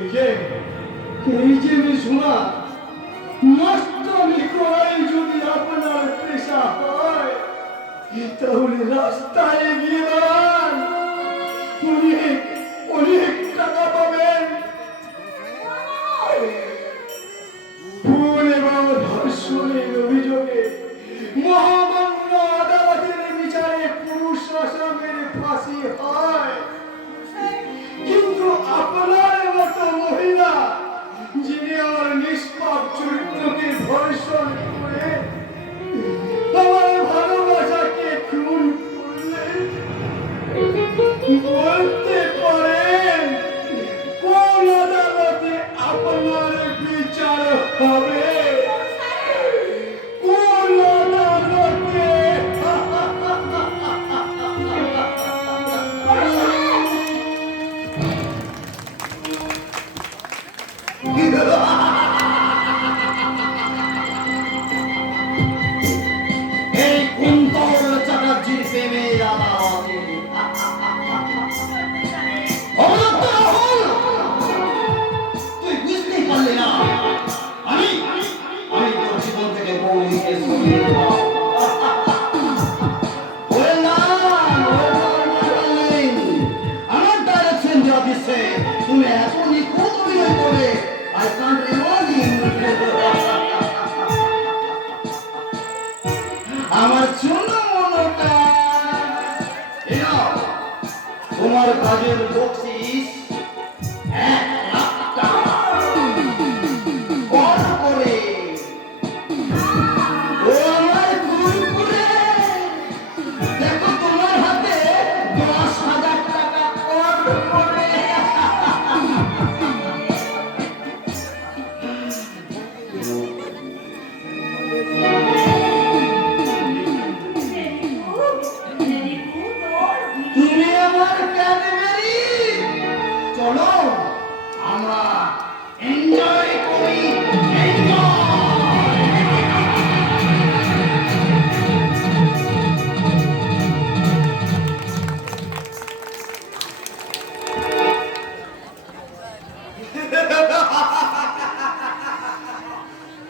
এই যে শোনা নষ্টমী করাই যদি আপনার পেশা হয় তাহলে রাস্তায় গিয়ে দাঁড়ান, অনেক অনেক টাকা পাবেন। ভুল এবং ধর্ষণের অভিযোগে মহামান্য আদালতের বিচারে পুরুষ শাসনের ফাঁসি হয়, কিন্তু আপনার মতো মহিলা যিনি আমার নিষ্পাপ চরিত্রকে ধর্ষণ করে আমার ভালোবাসাকে খুন করলেন, বলতে পারেন কোন আদালতে আপনার বিচার হবে? কোন আদালতে? এই কুন্তল চ্যাটার্জির প্রেমে আদালতে তুই বুঝতেই পারলি না আমি আমি তোর জীবন থেকে গৌরীকে সরিয়ে দেব। আমার ডাইরেকশন দেওয়া দিচ্ছে তুমি এত নিখুঁত অভিনয় করবে I can't reward you. আমার চুনো মনটা তোমার কাজের বকশিস 1,00,000 টাকা কর করে ও আমার খুন করে দেখো তোমার হাতে 10,000 টাকা কর করে। তুমি আমার ক্যাডবেরি চলো আমরা এনজয় করি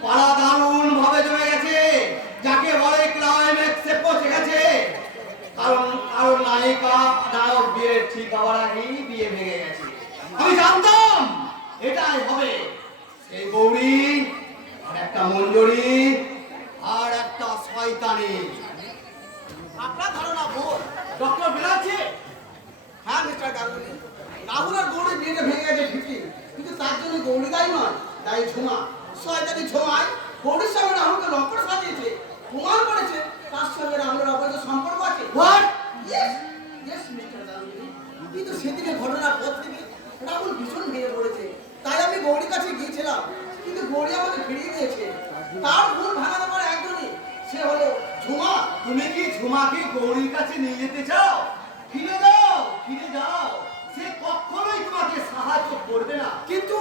পাড়া দারুণ ভাবে জমে গেছে, যাকে বলে ক্লাইম্যাক্সে পৌঁছে গেছে। কারণ কারণ নায়িকা নায়ক বিয়ের ঠিক হওয়ার আগেই বিয়ে ভেঙে গেছে। আমি জানতাম এটাই হবে। সেই গৌরী আর একটা মঞ্জুরি আর একটা শয়তানি। আপনার ধারণা ভুল। ডক্টর বেরাচ্ছে। হ্যাঁ মিস্টার গাঙ্গুলি, রাহুল আর গৌরীর বিয়েটা ভেঙে গেছে ঠিকই, কিন্তু তার জন্য গৌরী দায়ী নয়, দায়ী ঝুমা। শয়তানি ঝুমায় গৌরীর সঙ্গে রাহুলকে লক্ষ্য সাজিয়েছে, প্রমাণ করেছে তার সঙ্গে রাহুলের অবৈধ সম্পর্ক আছে। What? Yes yes mister Ganguly, কিন্তু সেদিনের ঘটনার পর থেকে রাহুল ভীষণ ভেঙে পড়েছে। তাই আমি গৌরীর কাছে গিয়েছিলাম, কিন্তু গৌরী আমাকে ফিরিয়ে দিয়েছে। তার ভুল ভাঙাতে পারে একজনই, সে হলো ঝুমা। তুমি কি ঝুমাকে গৌরীর কাছে নিয়ে যেতে চাও? ফিরে যাও, ফিরে যাও। সে কখনোই তোমাকে সাহায্য করবে না। কিন্তু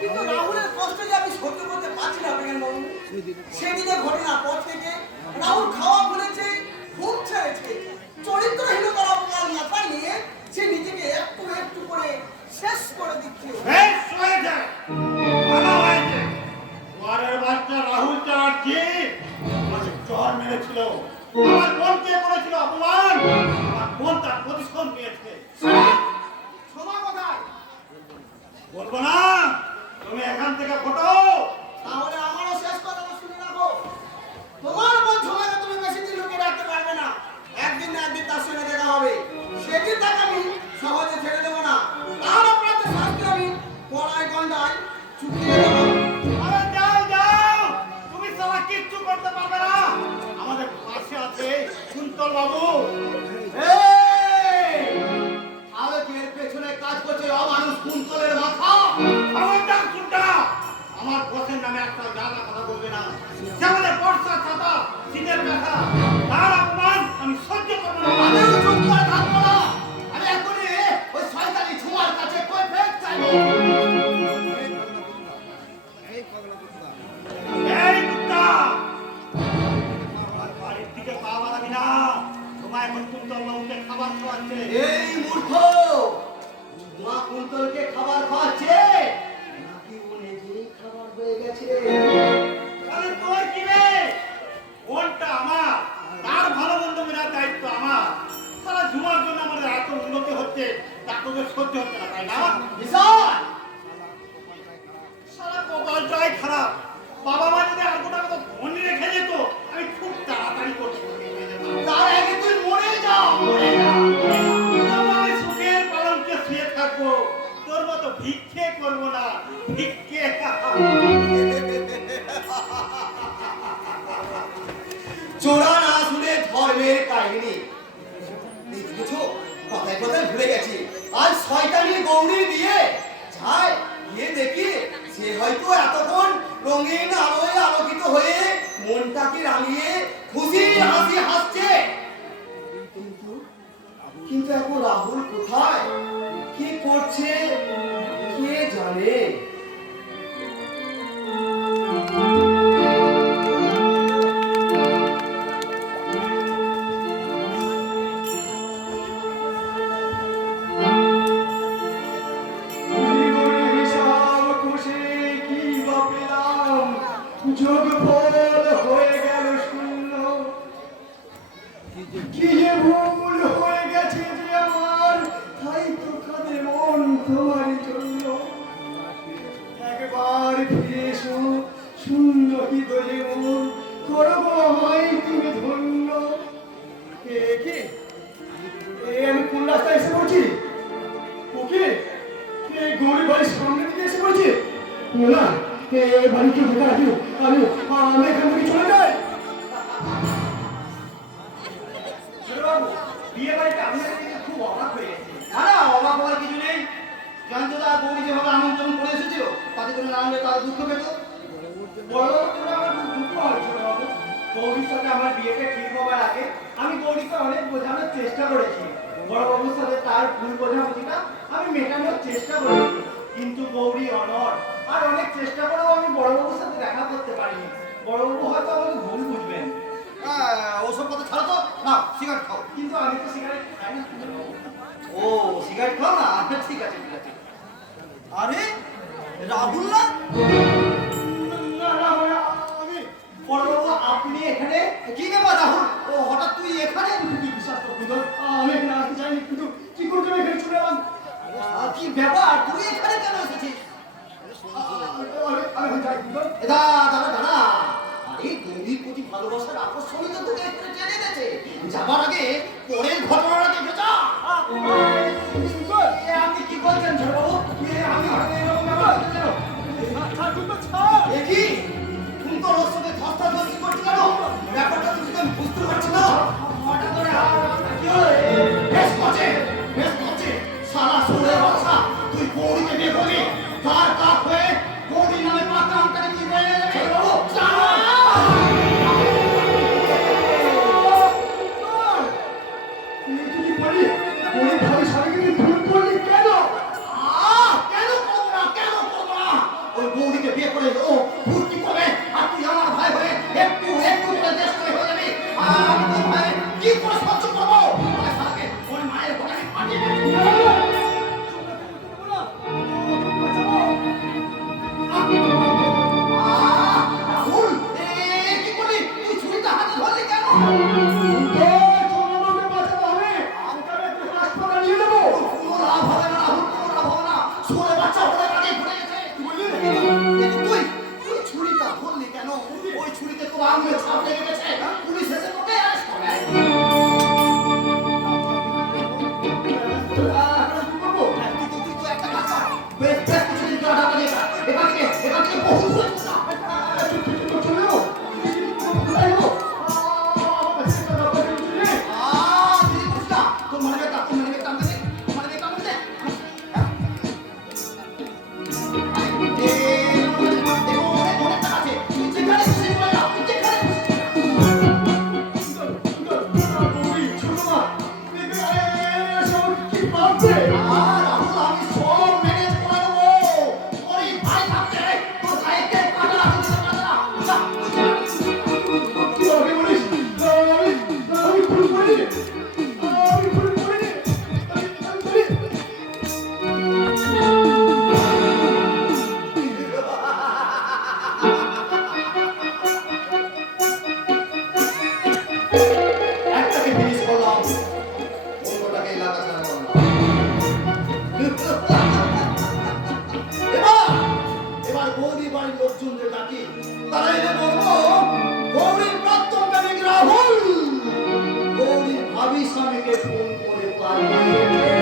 কিন্তু রাহুলের কষ্ট যে আমি সহ্য করতে পারছি না বেগমবাবু। সেদিনের ঘটনার পর থেকে রাহুল খাওয়া ভুলেছে, ঘুম ছেড়েছে, চরিত্রহীনতার অপকার মাথায় নিয়ে সে নিজেকে একটু একটু করে শেষ করে দিচ্ছে। বেশ হয়েছে, ভালো হয়েছে। দুয়ারের বাচ্চা রাহুল চ্যাটার্জি আমাকে চর মেরেছিল, আমার বোনকে করেছিল অপমান, আমার বোন তার প্রতিশোধ নিয়েছে। ক্ষমা কোথায়? বলবো না, তুমি এখান থেকে ফটো। তাহলে আমারও শেষ কথাটা শুনে রাখো। তোমার বোন ঝোমাকে তুমি বেশি দিন লুকিয়ে রাখতে পারবে না। একদিন না একদিন তার সঙ্গে দেখা হবে। সেদিন তাকে আমি সহজে ছেড়ে দেবো না। তার অপরাধের শাস্তি আমি পড়ায় গন্ডায় চুকিয়ে দেবো। আরে যাও যাও, তুমি সারা কিচ্ছু করতে পারবে না। আমাদের পাশে আছে কুন্তল বাবু। আলোকের পেছনে কাজ করছে অমানুষ কুন্তলের মাথা। খবরদার কুন্টা, আমার বসের নামে একটা জায়গা কথা বলবে না। যেমন বর্ষা ছাতা শীতের ব্যথা, তার অপমান আমি সহ্য করবো না। আমি চুপ করে থাকবো না। আমি এখনই ওই শয়তানি ঝুমার কাছে কৈফিয়ত চাইবো। এই কুত্তা, আমার বাড়ির দিকে পা বাড়াবি না। তোমার এখন কুন্তল বাবুকে খাবার খাওয়াচ্ছে। এই মূর্খ, মা কুন্তলকে খাবার খাওয়াচ্ছে। হয়ে গেছে। তাহলে তোর কি রে? কোনটা আমার, তার ভালো মন্দ মেলার দায়িত্ব আমার। তারা ঝুমার জন্য আমাদের এত উন্নতি হচ্ছে, তা তোদের সহ্য হচ্ছে না, তাই না? বিশাল! সারা কপালটাই খারাপ। বাবা মা যদি আর গোটা কথা ধনী রেখে যেত, আমি খুব তাড়াতাড়ি করতে তার আগে তুই মরে যা, মরে যা। আমি সুখের পালঙ্কে শুয়ে থাকবো, তোর মতো ভিক্ষে করবো না, ভিক্ষে। চোরা না শুনে ধর্মের কাহিনী দেখেছো, কথায় কথায় ভুলে গেছি। আজ শয়তানি গৌরী বিয়ে যায়, গিয়ে দেখি সে হয়তো এতক্ষণ রঙিন আলোয় আলোকিত হয়ে মনটাকে রাঙিয়ে খুশি হাসি হাসছে। কিন্তু কিন্তু এখন রাহুল কোথায়, কি করছে, কে জানে। জীবনের হিসাব কষে কি বা পেলাম, যোগফল হয়ে গেল শূন্য। কি যে ভুল হয়ে গেছে যে আমার, তাই তো কাঁদে মন তোমার জন্য। একবার ফিরে এসো শূন্য হৃদয়ে মন, করবো আমায় তুমি ধন্য। কি আমি কোন রাস্তায় এসে পড়ছি? ওকে এই গরিব বাড়ির সামনে দিকে এসে পড়ছি না, এই বাড়িকে ঢোকা রাখি, আমি এখান থেকে চলে যাই। ছোটবাবু, বিয়ে বাড়িতে আপনার দেখে খুব অবাক হয়ে গেছে। না না, অবাক হওয়ার কিছু নেই। জানতোদা গৌরী যেভাবে আমন্ত্রণ করে এসেছিল, তাতে করে না হলে তারা দুঃখ পেত। বড় করে আমার খুব দুঃখ হয় ছোটবাবু। গৌরীর সাথে আমার বিয়েটা ঠিক হবার আগে আমি গৌরীকে অনেক বোঝানোর চেষ্টা করেছি। বড়বাবুর সাথে তার ভুল বোঝাবুঝিটা আমি মেটানোর চেষ্টা করেছি, কিন্তু গৌরী অনড়। আর অনেক চেষ্টা করেও আমি বড়বাবুর সাথে দেখা করতে পারিনি। বড়বাবু হয়তো আমাকে ভুল বুঝবেন, ওসব কথা ছাড়ো তো, না সিগারেট খাও। কিন্তু আমি তো সিগারেট খাই না। ও সিগারেট খাও না, আচ্ছা ঠিক আছে ঠিক আছে। আরে রাহুল না? না না মানে আমি বড়বাবু, আপনি এখানে কি ব্যাপার রাহুল, ও হঠাৎ তুই এখানে? কি বিশ্বাস করবি তো? আমি এখানে আসতে চাইনি, কিন্তু কি করতে আমি এখানে চলে এলাম। কি ব্যাপার, তুই এখানে কেন এসেছিস? আমি যাই কিন্তু দাঁড়া দাঁড়া, আরে গৌরীর প্রতি ভালোবাসার আকর্ষণই তো তোকে এখানে টেনে এনেছে। যাবার আগে পরের ঘটনাটা দেখে যা। আপনি কি বলছেন ছোটবাবু? আমি হয়তো এরকম ব্যাপার করতে চাই। এ কি, তুমি তো ওর সঙ্গে ধস্তাধস্তি করছো কেন? ব্যাপারটা তো আমি বুঝতে পারছি না। হঠাৎ করে আপনার কি হলো? বেশ করছে, বেশ করছে। সারা সুরের বাচ্চা, তুই গৌরীকে বিয়ে করবি, তার কাপ হয়ে গৌরী নামে পাকা আমটাকে তুই বলে যাবে। তুই যদি বলি গরিব ভাবে স্বামীকে তুই ভুল করলি কেন? কেন করবো না, কেন করবো না? ওই গৌরীকে বিয়ে করে ও ফুর্তি করবে, আর তুই আমার ভাই হয়ে একটু একটু করে দেশ করে হয়ে যাবি। আর আমি তোর ভাই কি করে সহ্য করবো? আর সারাকে ওর মায়ের ঘরে আমি পাঠিয়ে দেবো। রাহুল, কি করলি? তুই ছুরিটা হাতে ধরলি কেন? ছোটবাবুকে বাঁচাতে হবে, ওখানে তুই হাসপাতালে নিয়ে যাবো। কোনো লাভ হবে না রাহুল, কোনো লাভ হবে না। সুরের বাচ্চা ওদের আগে ঘুরে গেছে। কিন্তু তুই তুই ছুরিটা ধরলি কেন? ওই ছুরিতে তোর আঙুলে ছাপ লেগে গেছে। পুলিশ এসে তোকে অ্যারেস্ট করবে। কি করবো? তুই তো একটা কাজ কর। বেশ বেশ কিছুদিন তোরা ঢাকা নিয়ে যা। এখান থেকে বহু দূরে চলে যা। চলে যাবো? কোথায় যাবো? আমার কাছে একটা ব্যাপার কিছু নেই। দেরি করিস না। তোর মনে ব্যাগটা টানতে দে। মনে ব্যাগটা টানতে দে। অনেক টাকা আছে। তুই যেখানে খুশি নিয়ে যা, তুই যেখানে খুশি নিয়ে যা। কি তারা এলে বলবো গৌরীর প্রাক্তন প্রেমিক রাহুল গৌরীর ভাবি স্বামীকে ফোন করে পাঠিয়েছে।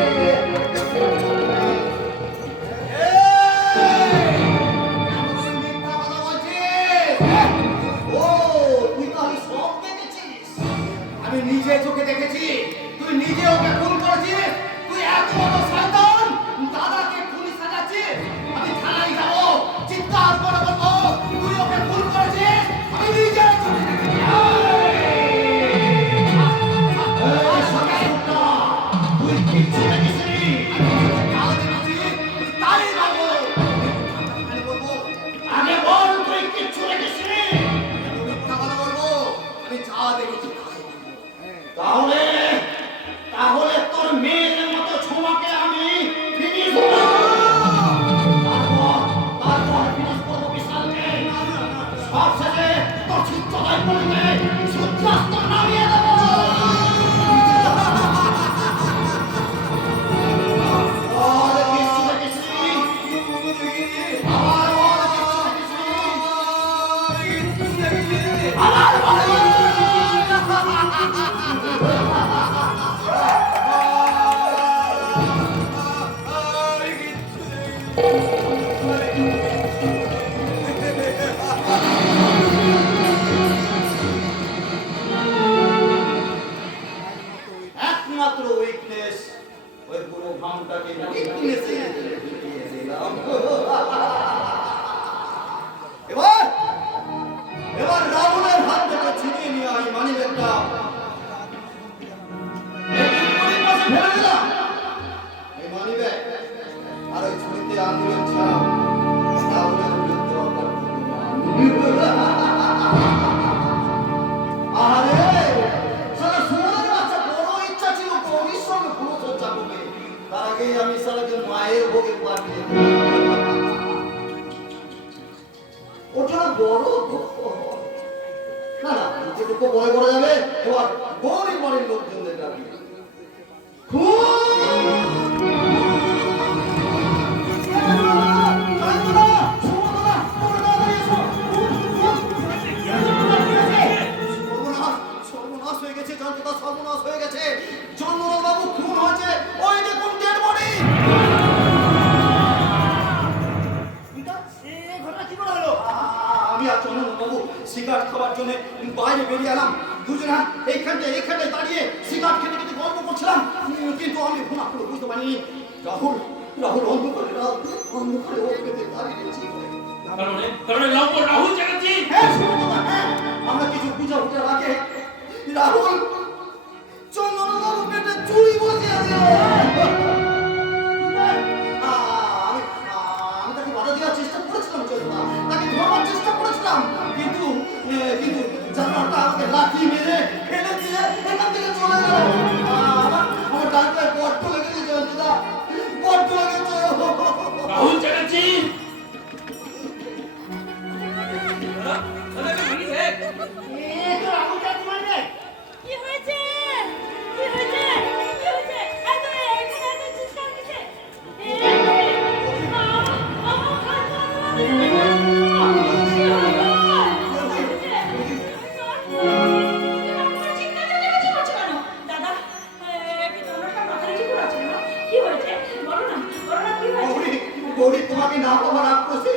আমি নিজে চোখে দেখেছি তুই নিজে ওকে খুন করেছিস। তুই এত বড় শয়তান দাদাকে খুনি সাজাচ্ছিস। আমি থানায় যাবো চিৎকার করে বলবো তুই ওকে খুন করেছিস। আমি নিজে চোখে দেখেছি। তুই কিচ্ছু দেখিসনি। তাই বলবো আগে বল তুই কিচ্ছু দেখিসনি। মিথ্যা কথা বলবো আমি যা দেখেছি তাহলে তাহলে তোর মেয়ের মতো ছোমাকে আমি ফিনিশ করব। তারপর ফিনিশ করবো বিশালকে। সবশেষে তোর চিত্তদায় পড়বে সূর্যাস্ত নামিয়ে দেব। আর কিচ্ছু দেখিসনি। আবার বল কিচ্ছু দেখিসনি। আবার বল একমাত্র উইকনেস ওই পুরো ঘামটাকে উইকনেসে ঢুকিয়ে দিলাম। এবার এবার রাহুলের হাত থেকে ছিনিয়ে নিয়ে এই মানিব্যাগটা ফেলে দিলাম। এই মানিব্যাগ আর ওই ছুরিতে আন্দোলন ছাড়া রাহুলের বিরুদ্ধে আরে সারা সুন্দর বাচ্চা বড় ইচ্ছা ছিল গৌরীর সঙ্গে পুরো চর্চা করবে। তার আগেই আমি সারাকে মায়ের ভোগে পাঠিয়ে ওটা বড় না না যেটুকু বড় করা যাবে। এবার গৌরী বাড়ির লোকজনদের ডাকি সর্বনাশ হয়ে গেছে। জনতা সর্বনাশ হয়ে গেছে। চন্দ্রনাথ বাবু খুন হয়েছে। ওই দেখুন ডেড বডি। আমি আর চন্দ্রনাথ বাবু সিগারেট খাওয়ার জন্য বাইরে বেরিয়ে এলাম। দুজনা এইখানটায় দাঁড়িয়ে সিগারেট খেতে খেতে গল্প করছিলাম। কিন্তু আমি ঘুমা করে বুঝতে পারিনি রাহুল রাহুল অন্ধকারে ওকে দাঁড়িয়েছি। রাহুল চ্যাটার্জি হ্যাঁ আমরা কিছু পূজা উঠার আগে রাহুল চন্দ্রবাবু পেটে চুরি বসিয়ে আছে। আমি তাকে বাধা দেওয়ার চেষ্টা করেছিলাম চন্দ্রবা তাকে ধরবার চেষ্টা করেছিলাম কিন্তু কিন্তু জানোয়ারটা আমাকে লাথি মেরে ফেলে দিয়ে এখান থেকে চলে গেল। আমার ডান পায়ে বড্ড লেগেছে চন্দ্রদা বড্ড লেগেছে। রাহুল চ্যাটার্জি কি হয়েছে? কি হয়েছে? কি হয়েছে? এত এখানে এত চিৎকার কিসে? দাদা কি তোমরা সব মাথায় করে আছো না? কি হয়েছে? বলো না কি হয়েছে? গৌরী তোমাকে না পাওয়ার আক্রোশে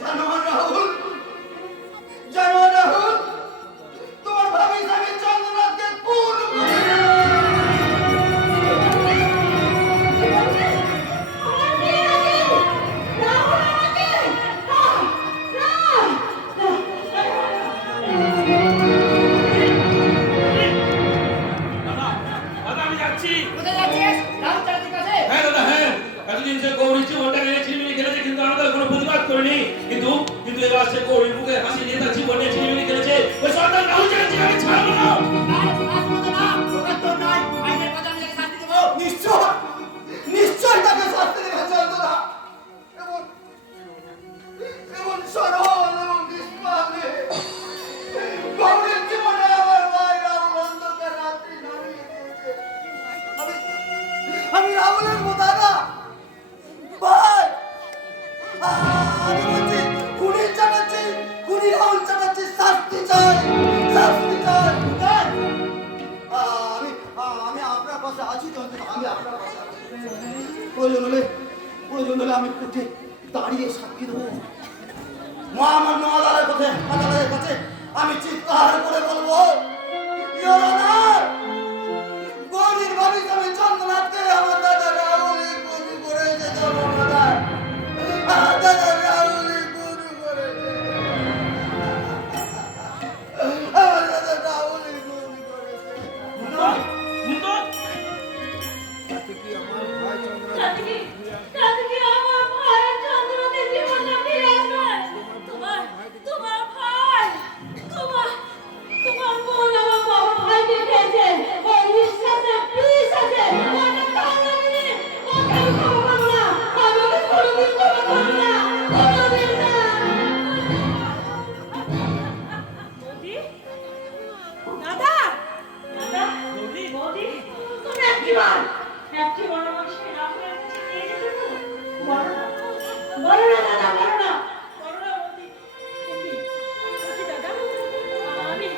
জানোয়ার রাহুল তোমার ভাবি স্বামী চন্দ্রনাথকে খুন আমি যাচ্ছি। কোথায় যাচ্ছিস? রাহুল চাঁদের কাছে। হ্যাঁ দাদা হ্যাঁ এতদিন সে গৌরী জীবনটা নিয়ে ছিনিমিনি খেলেছে কিন্তু আমরা তার কোনো প্রতিবাদ করিনি। কিন্তু এবার সে গৌরীর মুখে হাসি দিয়ে তার জীবন নিয়ে ছিনিমিনি খেলেছে। ওই সন্তান রাহুল চ্যাটার্জি আমি ছাড়বো না। নিশ্চয় তাকে শাস্তি দেবে চন্দ্রনা। এমন সরল এবং নিষ্পাপে গৌরীর জীবনে আমার ভাই রাহুল অন্ধকার রাত্রি নামিয়ে দিয়েছে। আমি রাহুলের দাদা ভাই আমি বলছি খুনি চাটাচ্ছি প্রয়োজন হলে আমি উঠে দাঁড়িয়ে সাক্ষী দেবো। মহামান্য আদালতের কাছে আমি চিৎকার করে বলবো, Your Honor, গৌরীর ভাবি আমি চন্দ্রনাথকে আমার দাদা রাহুলই গুরু করেছে। জনমাতা দাদা রাহুলই গুরু করেছে, আমার দাদা রাহুলই গুরু করেছে। তাতে কি আমার ভাই চন্দ্রনাথের জীবনটা ফিরে আসবে? তোমার ভাই, তোমার বোন আমার বাবা ভাইকে খেয়েছে। ওই বিশ্বাসে প্লিজ আছে ওটা কারণে ওকে আমি ক্ষমা করবো না, আমি ওকে কোনোদিন ক্ষমা করবো না, কোনোদিন না। বৌদি, দাদা, বৌদি, তুমি একটিবার মানুষকে রাখলে নিয়ে যেতে তো বলো না দাদা, বলো না বৌদি। বলছি দাদা, আমি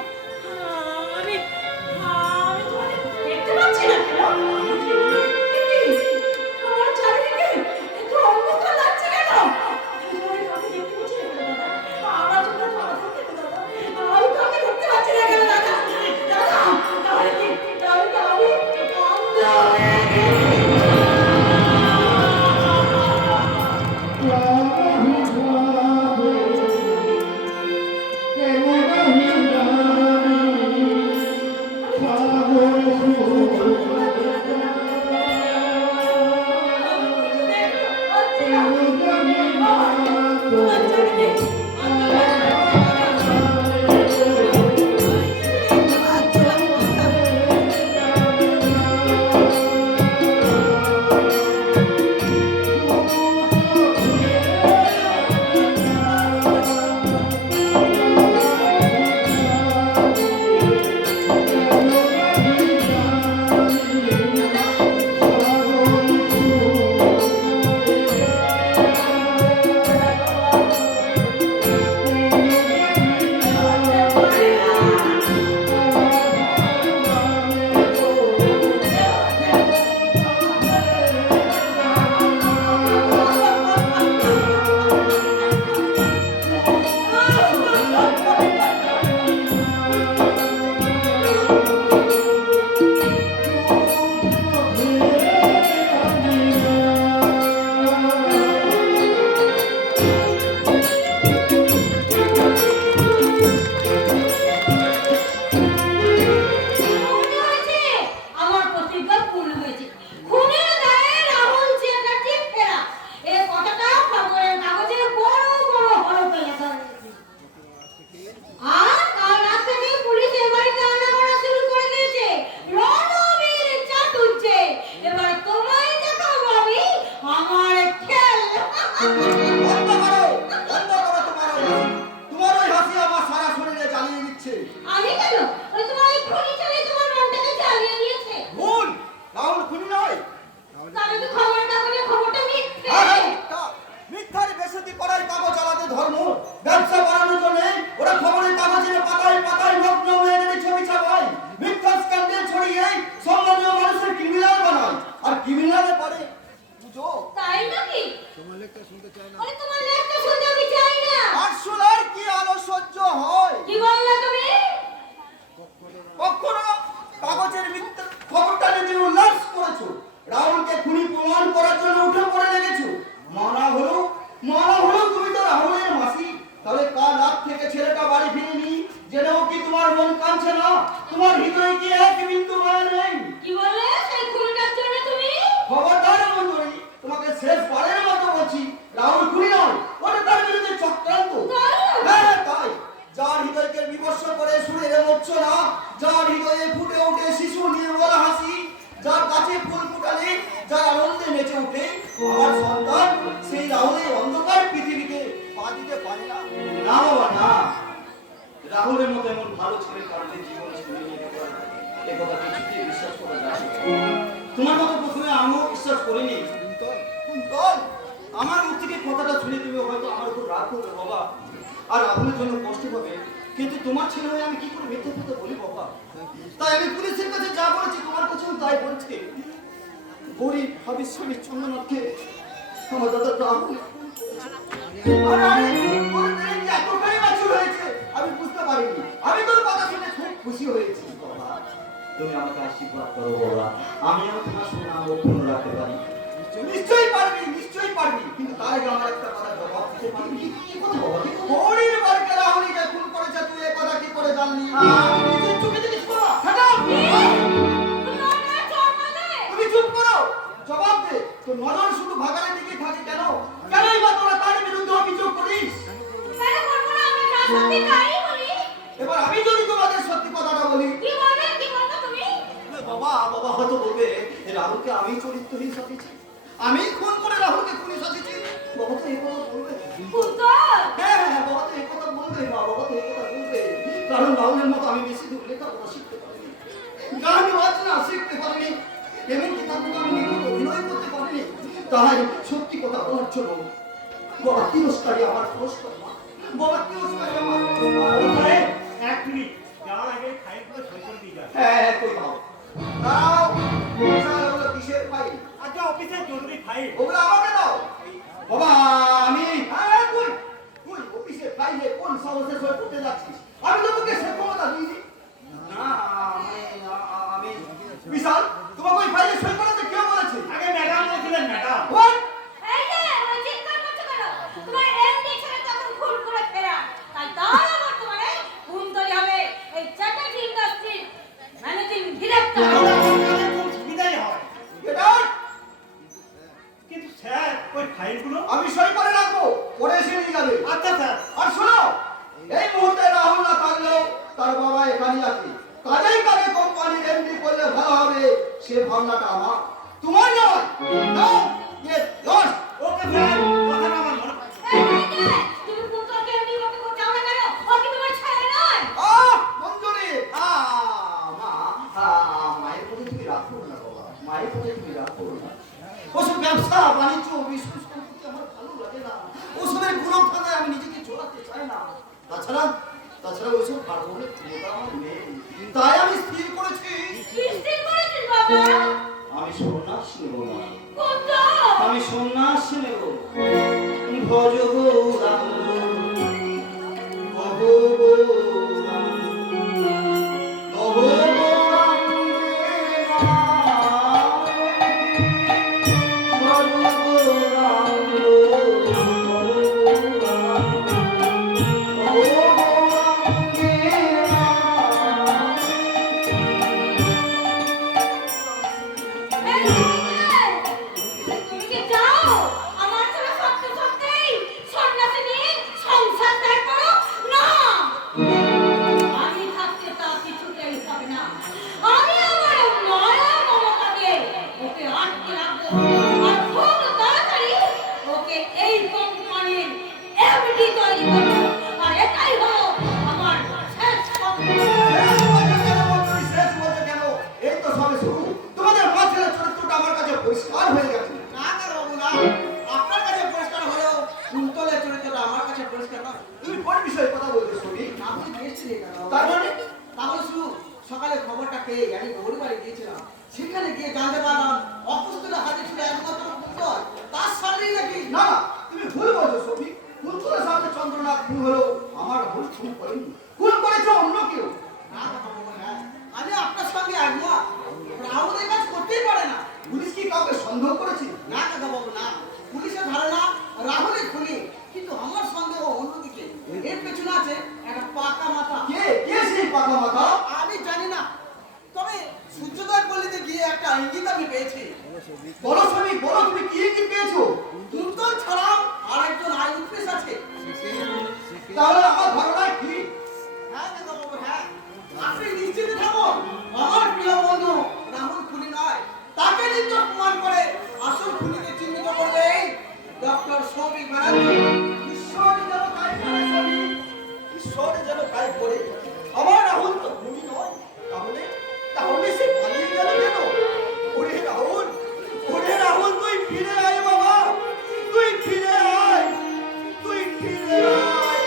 তোমাকে দেখতে পাচ্ছি না কেন? আমার চারিদিকে একটু অন্ধকার লাগছে কেন? তোমাকে দেখতে পাচ্ছি না কেন দাদা? আমার চোখে ধরা থাকে তো দাদা, আমি তোমাকে দেখতে পাচ্ছি না কেন দাদা? দাদা, তাহলে আমি অন্ধ হয়ে গেছি। রাহুলের মতো এমন ভালো ছেলের কারণে জীবনে শুনে নিতে পারে এ কথা কিছুতেই বিশ্বাস করা যায় না। তোমার মতো প্রথমে আমিও বিশ্বাস করিনি। কুন্তল, আমার মুখ থেকে কথাটা শুনে তুমি হয়তো আমার উপর রাগ করবে বাবা, আর রাহুলের জন্য কষ্ট পাবে, কিন্তু তোমার ছেলে হয়ে আমি কি করে মিথ্যে কথা বলি বাবা? তাই আমি পুলিশের কাছে যা বলেছি তোমার কাছেও তাই বলছি। গরিব ভাবি স্বামী চন্দ্রনাথকে আমার দাদা রাহুল আরে আরে তোর মেয়ে কি এতটাই বাছুর হয়েছে আমি বুঝতে পারিনি। আমি তোর কথা শুনে খুব খুশি হয়েছি। বাবা তুমি আমাকে আশীর্বাদ করো বাবা, আমিও তোমার সুনাম অক্ষুণ্ণ রাখতে পারি। নিশ্চয়ই পারবি, নিশ্চয়ই পারবি, কিন্তু তার আগে আমার একটা কথা জবাব দিতে পারবি। কি কথা বাবা? গরিব বাড়িতে রাহুলকে খুন করেছে, তুই এই কথা কি করে জানলি? আমি নিজের চোখে দেখেছি বাবা। তুমি চুপ করো, জবাব দে। তোর নজর শুধু ভাগানের দিকে থাকে কেন? কেনই বা তোরা তার বিরুদ্ধে অভিযোগ করিস? এবার আমি যদি তোমাদের সত্যি কথাটা বলি, বাবা বাবা হয়তো বলবে রাহুলকে আমি চরিত্রহীন সাজিয়েছি, আমি খুন করে রাহুলকে খুনি সাজিয়েছি। বাবা তো এই কথা বলবে। হ্যাঁ হ্যাঁ বাবা তো এই কথা বলবে, মা বাবা তো এই কথা বলবে। কারণ রাহুলের মতো আমি বেশি দূর লেখাপড়া শিখতে পারিনি, গান বাজনা শিখতে পারিনি, এমনকি তার মতো আমি নিখুঁত অভিনয় করতে পারিনি। তাই সত্যি কথা বলার জন্য বাবা তিরস্কারী আমার পুরস্কার, বাবা তিরস্কারী আমার পুরস্কার। এক মিনিট যাওয়ার আগে ফাইলগুলো সই করে দিয়ে যান। হ্যাঁ কই দাও দাও, ওগুলো কিসের ফাইল? আচ্ছা অফিসের জরুরি ফাইল। ওগুলো আমাকে দাও বাবা। আমি হ্যাঁ তুই তুই অফিসে ফাইলে কোন সাহসে সই করতে যাচ্ছিস? আমি তো তোকে সে ক্ষমতা দিইনি। না আমি বিশাল, তোমাকে ওই ফাইলে সই করাতে কে বলেছে? আগে ম্যাডাম বলছিলেন ম্যাডাম। What? খুব সুবিধাই হয়। Get out! কিন্তু স্যার ওই ফাইলগুলো। আমি সই করে রাখবো, পরে এসে নিয়ে যাবে। আচ্ছা স্যার। আর শোনো, এই মুহূর্তে রাহুল না থাকলেও তার বাবা এখানে আছে। কাজেই কাজে কোম্পানির এমডি করলে ভালো হবে, সে ভাবনাটা আমার, তোমার নয়। নাও, গেট লস্ট। ওকে স্যার, কথাটা আমার মনে পড়ে। মঞ্জুরি, মা, মায়ের প্রতি তুমি রাগ করো না বাবা, মায়ের প্রতি তুমি রাগ করো না। ওসব ব্যবসা বাণিজ্য বিজনেস করতে আমার ভালো লাগে না, ওসবের গুণখানায় আমি নিজেকে জড়াতে চাই না। তাছাড়া তাছাড়া ওইসব পারবনের ক্ষমতা আমার নেই। তাই আমি স্থির করেছি আমি সন্ন্যাস নেব না, আমি সন্ন্যাস নেব। ভজ গৌরাঙ্গ ভব পরিষ্কার হয়ে গেছে। না না বাবু না, আপনার কাছে পরিষ্কার হলেও কুন্তলের চরিত্রটা আমার কাছে পরিষ্কার নয়। তুমি কোন বিষয়ে কথা বলতে শুনি? আপনি গিয়েছিলেন কেন? তার মানে? তাহলে শুধু সকালে খবরটা পেয়ে আমি গৌরী বাড়ি গিয়েছিলাম, সেখানে গিয়ে জানতে পারলাম অপুস্তলে হাতে ছিল একমাত্র কুন্তল, তার সামনেই নাকি। না তুমি ভুল বলছো সবি। কুন্তলের সামনে চন্দ্রনাথ খুন হলো, আমার ভুল খুন করেনি, খুন করেছে অন্য কেউ। না না বাবু না, আমি আপনার সঙ্গে একমত। রাহুল এই কাজ করতেই পারে না। পুলিশ কি কাউকে সন্দেহ করেছে? না কাকা বাবু না, পুলিশের ধারণা রাহুলই খুনি, কিন্তু আমার সন্দেহ অন্যদিকে। এর পেছনে আছে একটা পাকা মাথা। কে কে সেই পাকা মাথা? আমি জানি না, তবে সূর্যোদয় পল্লীতে গিয়ে একটা ইঙ্গিত আমি পেয়েছি। বলো সবি, বলো তুমি কি কি পেয়েছো? কুন্তল ছাড়াও আরেকজন আই উইটনেস আছে। তাহলে আমার ধারণা কি? হ্যাঁ কাকা বাবু হ্যাঁ, আপনি নিশ্চিত থাকুন, আমার প্রিয় বন্ধু রাহুল খুনি নয়। তাকে নির্দোষ প্রমাণ করে আসল খুনিকে চিহ্নিত করবে ডক্টর সৌমিক ব্যানার্জি। ঈশ্বর যেন তাই করে সবি, ঈশ্বর যেন তাই করে। আমার রাহুল তো খুনি নয়, তাহলে তাহলে সে পালিয়ে গেল কেন? ওরে রাহুল, ওরে রাহুল, তুই ফিরে আয় বাবা, তুই ফিরে আয়, তুই ফিরে আয়।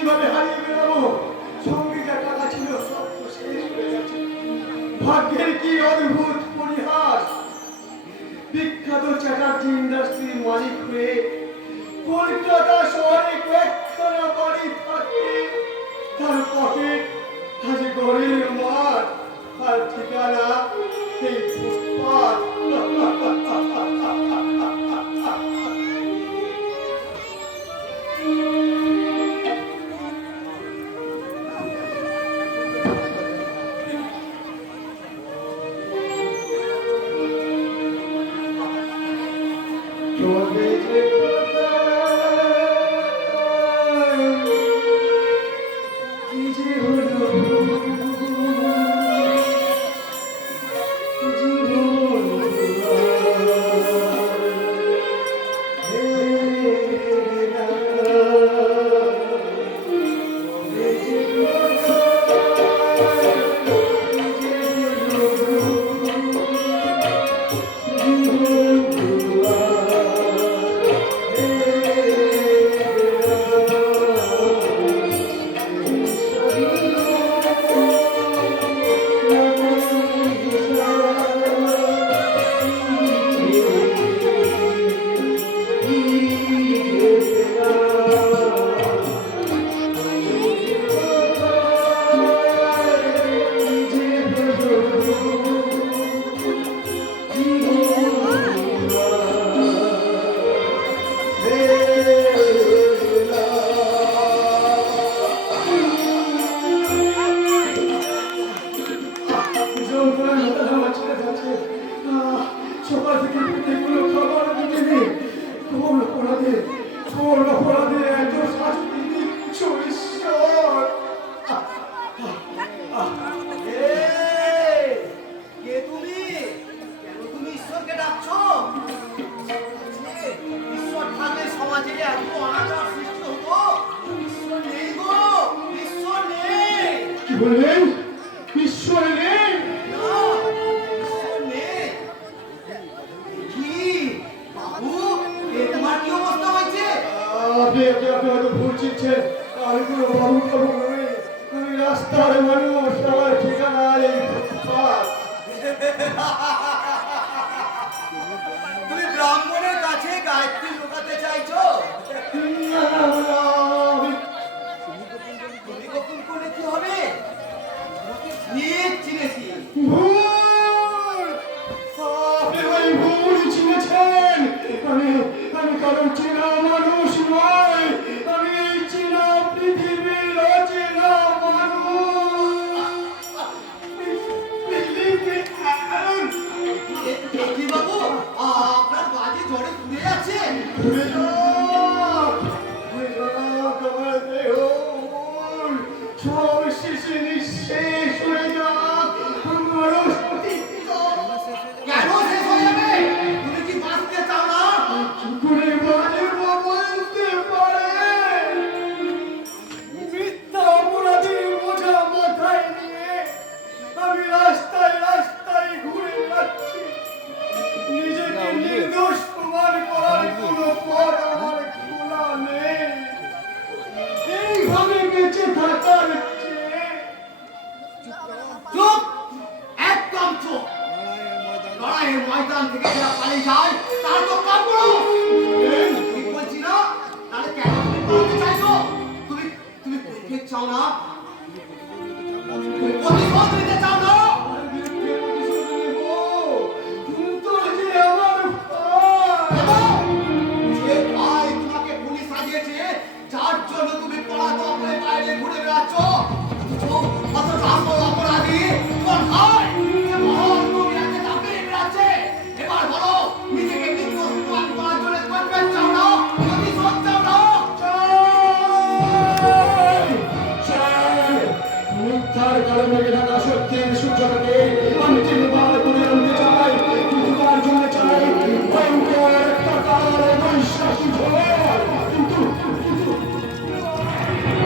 কিভাবে হারিয়ে বেড়াবো? সঙ্গে যা টাকা ছিল সব তো শেষ হয়ে গেছে। ভাগ্যের কি অদ্ভুত পরিহাস! বিখ্যাত চ্যাটার্জি ইন্ডাস্ট্রির মালিক হয়ে কলকাতা শহরে কয়েকখানা বাড়ি থাকতে তার পকেট আজ ঘরের মাঠ আর ঠিকানা এই ফুটপাত। তবে যে কি যে হলো সকাল থেকে পেটেগুলো খাবার দিতে নেই। কোন অপরাধে এত শাস্তি দিচ্ছ ঈশ্বর? কে তুমি? কেন তুমি ঈশ্বরকে ডাকছো? ঈশ্বর থাকলে সমাজে এত অনাচার সৃষ্টি হতো? ঈশ্বর নেই গো, ঈশ্বর নেই। কি বললেন? ঈশ্বর নেই? না, ঈশ্বর নেই। কি বাবু, এ তোমার কি অবস্থা হয়েছে? আপনি হয়তো ভুল চিনছেন। আমি কোনো বাবু টাবু নই। আমি রাস্তার মানুষ। আমার ঠিকানা এই ফুটপাত। তুমি ব্রাহ্মণের কাছে গায়ত্রী লুকাতে চাইছো? তুমি গোপন করলে কি হবে? তোমাকে ঠিক চিনেছি। ভুল! আপনি ওই ভুল চিনেছেন। আমি কারণ চেনা মানুষ নয়। আমি এই চেনা পৃথিবীর অচেনা মানুষ। কি বাবু, আপনার বাজে ঝড়ে পুড়ে যাচ্ছে। ঘুরে যাক, তোমার দেহ মন সব শেষে নিঃশেষ হয়ে যাক। আমার অস্তিত্ব কেন শেষ হয়ে যাবে? তুমি কি বাঁচতে চাও না? কি করে বাঁচবো বলতে পারে? মিথ্যা অপরাধীর বোঝা মাথায় নিয়ে আমি রাস্তায় রাস্তায় ঘুরে যাচ্ছি। নিজেকে নির্দোষ প্রমাণ করার কোনো পথ আমার খোলা নেই। এইভাবে বেঁচে থাকার চেয়ে চুপ, একদম চুপ। লড়াইয়ের ময়দান থেকে যারা পালিয়ে যায় তার তো কাপড়। ঠিক বলছি না? তাহলে কেন তুমি পালাতে চাইছো? তুমি তুমি ঠিক চাও না? তুমি প্রতিশোধ নিতে চাও না? আমার বিরুদ্ধে প্রতিশোধ নেব। কিন্তু যে আমার ভাই, যে ভাই তোমাকে পুলিশ সাজিয়েছে, যার জন্য তুমি পলাতক হয়ে বাইরে ঘুরে বেড়াচ্ছ,